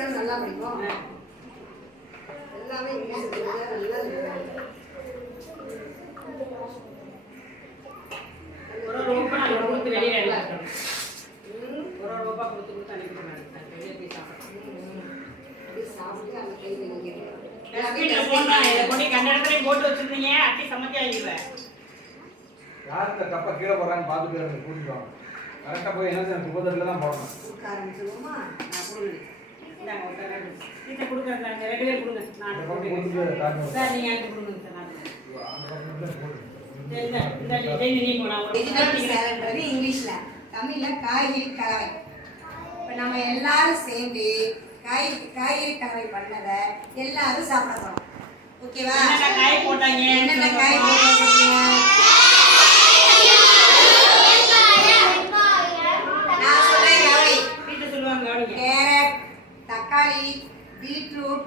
தான் நல்லா படிக்கும். எல்லாமே இங்கிலீஷ் நல்லா ஒரு ரூபா கொடுத்து வெளியே அனுப்பிட்டோம். ஒரு ரூபா கொடுத்து அனுப்பிட்டோம். வெளியே போய் சாப்பிட்டு அந்த கை நினைக்கிறேன். போட்டு வச்சிருந்தீங்க அட்டி சமைக்க ஆகிடுவேன். யாருக்கு கப்பா கீழே போறான்னு பார்த்துட்டு கூட்டிட்டு வாங்க. கரெக்டாக போய் என்ன செய்யணும், குப்பத்தில் தான் போடணும். ஆரம்பிச்சிருவோமா? நான் கொடுங்க. இந்தாங்க ஒரு தடவை வீட்டை கொடுக்குறாங்க. 2 பேர் கொடுங்க. நான் சார் நீங்கள் எனக்கு கொடுங்க சார். இங்கிலீஷ்ல தமிழ்ல காய்கறி கலவை. இப்போ நம்ம எல்லாரும் சேர்ந்து காய்கறி கலவை பண்ணதை எல்லாரும் சாப்பிட போறோம். ஓகேவா? காய் போட்டாங்க. என்னென்ன காய் போட்டாங்க? கேரட், தக்காளி, பீட்ரூட்,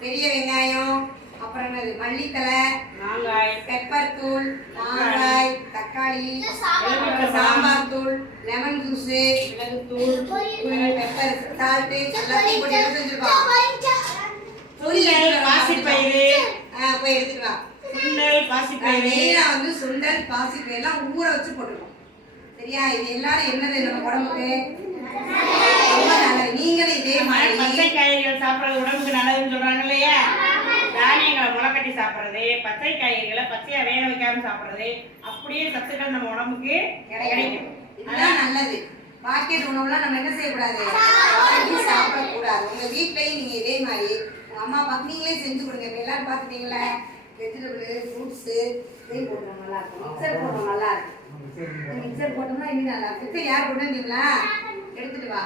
பெரிய வெங்காயம், அப்புறம் என்னது மல்லித்தலை, மாங்காய், பெப்பர் தூள், மாங்காய், தக்காளி, சாம்பார் தூள், லெமன் ஜூஸ், மிளகு தூள், பெப்பர் சால்ட் எல்லாத்தையும் போட்டு எடுத்து வச்சிருக்கோம். சுண்டல், பாசிப்பயிறு, போய் எடுத்துட்டு வா. சுண்டல், பாசிப்பயிறு, மெயினா வந்து சுண்டல், பாசிப்பயிறு எல்லாம் ஊற வச்சு போட்டுருக்கோம். சரியா? இது எல்லாரும் என்னது நம்ம உடம்புக்கு ரொம்ப நல்லது. நீங்களும் இதே மாதிரி பச்சை காய்கறிகள் சாப்பிட்றது உடம்புக்கு நல்லதுன்னு சொல்றாங்க இல்லையா? தானியங்களை முளைக்கட்டி சாப்பிட்றது, பச்சை காய்கறிகளை பச்சையா வேக வைக்காம சாப்பிட்றது, அப்படியே சத்துக்கள் நம்ம உடம்புக்கு கிடைக்கும். இதுதான் நல்லது. பாக்கெட் உணவுலாம் நம்ம என்ன செய்யக்கூடாது, வாங்கி சாப்பிடக்கூடாது. உங்க வீட்லயும் நீங்க இதே மாதிரி உங்க அம்மா அப்பா நீங்களே செஞ்சு கொடுங்க. இப்போ எல்லாரும் பார்த்துட்டீங்களா? வெஜிடபிள் ஃப்ரூட்ஸ் இதையும் போடுறோம், நல்லா இருக்கும். மிக்சர் போடுறோம், நல்லா இருக்கும். மிக்சர் போட்டோம்னா இன்னும் நல்லா இருக்கும். மிக்சர் யார் கொண்டு வந்தீங்களா? எடுத்துட்டு வா.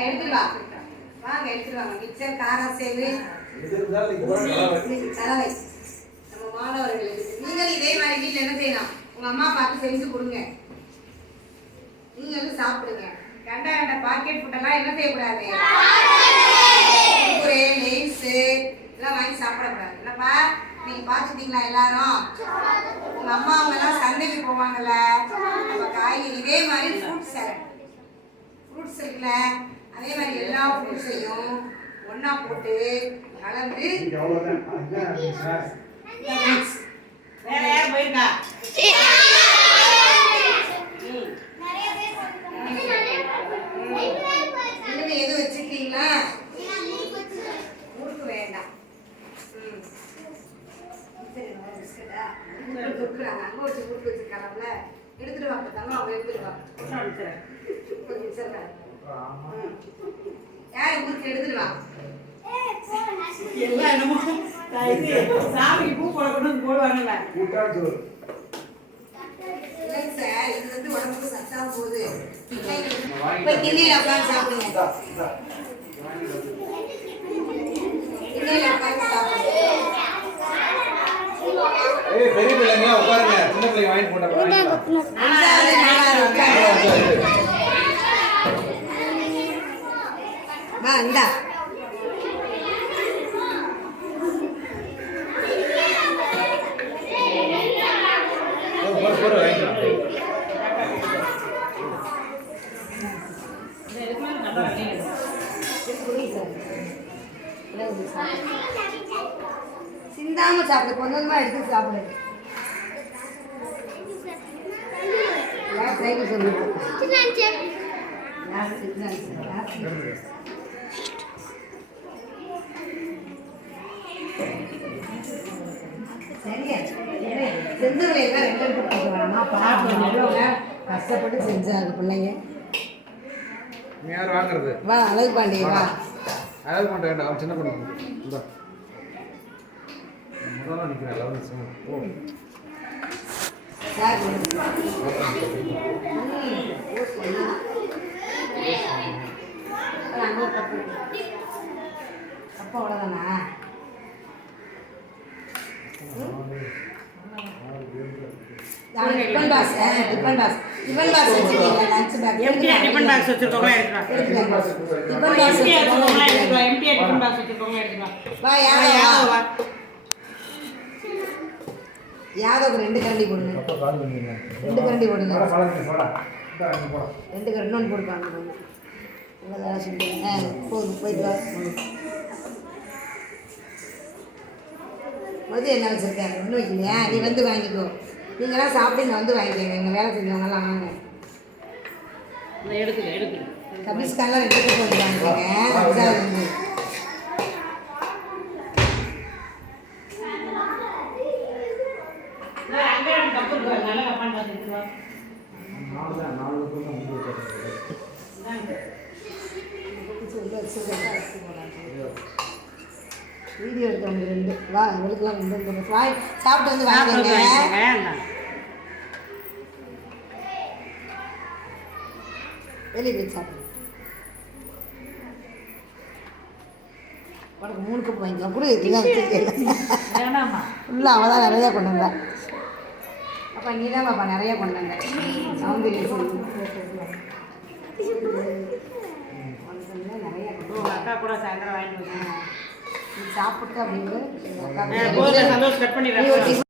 எடுத்துட்டு வா. வாங்க எடுத்துட்டு வாங்க. மிக்சர், கார சேவு, கலவை நம்ம மாணவர்களுக்கு. நீங்களும் இதே மாதிரி வீட்டில் என்ன செய்யலாம், உங்க அம்மா பார்த்து செஞ்சு கொடுங்க. நீங்களும் சாப்பிடுங்க. கண்ட பாக்கெட் ஃபுட்டெல்லாம் என்ன செய்யக்கூடாது, லேஸ் எல்லாம் வாங்கி சாப்பிடக்கூடாது. இல்லப்பா, நீங்க பார்த்துட்டீங்களா எல்லாரும்? உங்க அம்மா அவங்க எல்லாம் சந்தைக்கு போவாங்கல்ல, நம்ம காய்கறி இதே மாதிரி ஃப்ரூட்ஸ் இருக்குல்ல, அதே மாதிரி எல்லா ஃப்ரூட்ஸையும் ஒன்னா போட்டு கலந்து. வேற யார் போயிருக்கா? இன்னும் எதுவும் வச்சிருக்கீங்களா? முறுக்கு வேண்டாம். அங்க வச்சு முறுக்கு வச்சிருக்காங்கல்ல, எடுத்துட்டு வாங்க. தங்க அவங்க எடுத்துட்டு வாங்க. யாரு முறுக்கு எடுத்துட்டு வா. எல்லாம் என்னமோ சாமிக்கு பூ போடக்கூடாது போடுவாங்கல்ல. இல்லைங்க சார், இது வந்து உடம்புக்கு சத்தா போகுது. இப்ப திண்ணையில உட்காந்து சாப்பிடுங்க. திண்ணையில உட்காந்து சாப்பிடுங்க. பெரிய பிள்ளைங்க உட்காருங்க, சின்ன பிள்ளைங்க வாங்கி போட்டா வா. இந்தா சிந்தாம சாப்பிடு, கொஞ்சமா எடுத்து சாப்பிடு. சைக்கிள் சொல்லு. சரியா? செஞ்சவங்களை எல்லாம் ரெண்டு போட்டு வேணாமா? பாருங்க, கஷ்டப்பட்டு செஞ்சாங்க பிள்ளைங்க. யார் வாங்குறது? வா அழகு பாண்டிய வா. அழகு பாண்டிய வேண்டாம், அவன் சின்ன பொண்ணு. இந்த முதல்ல நிற்கிறேன் எல்லாரும். ஓ சார் அப்பா அவ்வளோதானா? டிஃபன் பாக்ஸ் வச்சிருக்கீங்க. லஞ்ச் பேக் எம்டியா டிஃபன் பாக்ஸ் வச்சிருக்கோங்க, எடுத்துக்கலாம். டிஃபன் பாக்ஸ் எடுத்துக்கலாம். எம்டியா டிஃபன் பாக்ஸ் வச்சிருக்கோங்க, எடுத்துக்கலாம். வா. யாதவ் 2 கரண்டி போடுங்க. 2 கரண்டி போடுங்க. 2 கரண்டி இன்னொன்று போடுப்பாங்க. இவ்வளோ வேலை சொல்லிட்டேன் போதும் போயிட்டு வா மது என்ன வச்சுருக்கேன் ஒன்றும் வைக்கலையா நீ வந்து வாங்கிக்கோ நீங்களாம் சாப்பிட்டு இங்கே வந்து வாங்கிக்கோங்க எங்கள் வேலை செஞ்சவங்கலாம் வாங்க எடுக்குங்க கபிஸ்கான்லாம் 2 கப் வந்து வாங்கிக்கோங்க அஞ்சாவது அங்கே 2 கப்பு இருக்கு நல்ல கப்பான்னு பார்த்துட்டு வா 4 கப்பு தான் முடிவு வச்சிருக்கேன். வீடியோ எடுத்தவங்க 2 வா உங்களுக்குலாம் வந்து சாப்பிட்டு வந்து வாங்கிக்கோங்க வெளியே போய் சாப்பிடு உனக்கு 3 கப் வாங்கிக்கலாம் கூட இதுதான் வச்சுருக்கேன் வேணாமா ஃபுல்லாக அவள் தான் நிறையா கொண்டு வந்தேன் அப்போ நீ தான் பாப்பா நிறையா கொண்டு வந்தேன் சௌந்தரிய நிறையா கொண்டு உங்கள் அக்கா கூட சாயந்தரம் வாங்கிட்டு நீ சாப்பிட்டு அப்படின்னு போதும் சந்தோஷம் கட் பண்ணிடுறேன்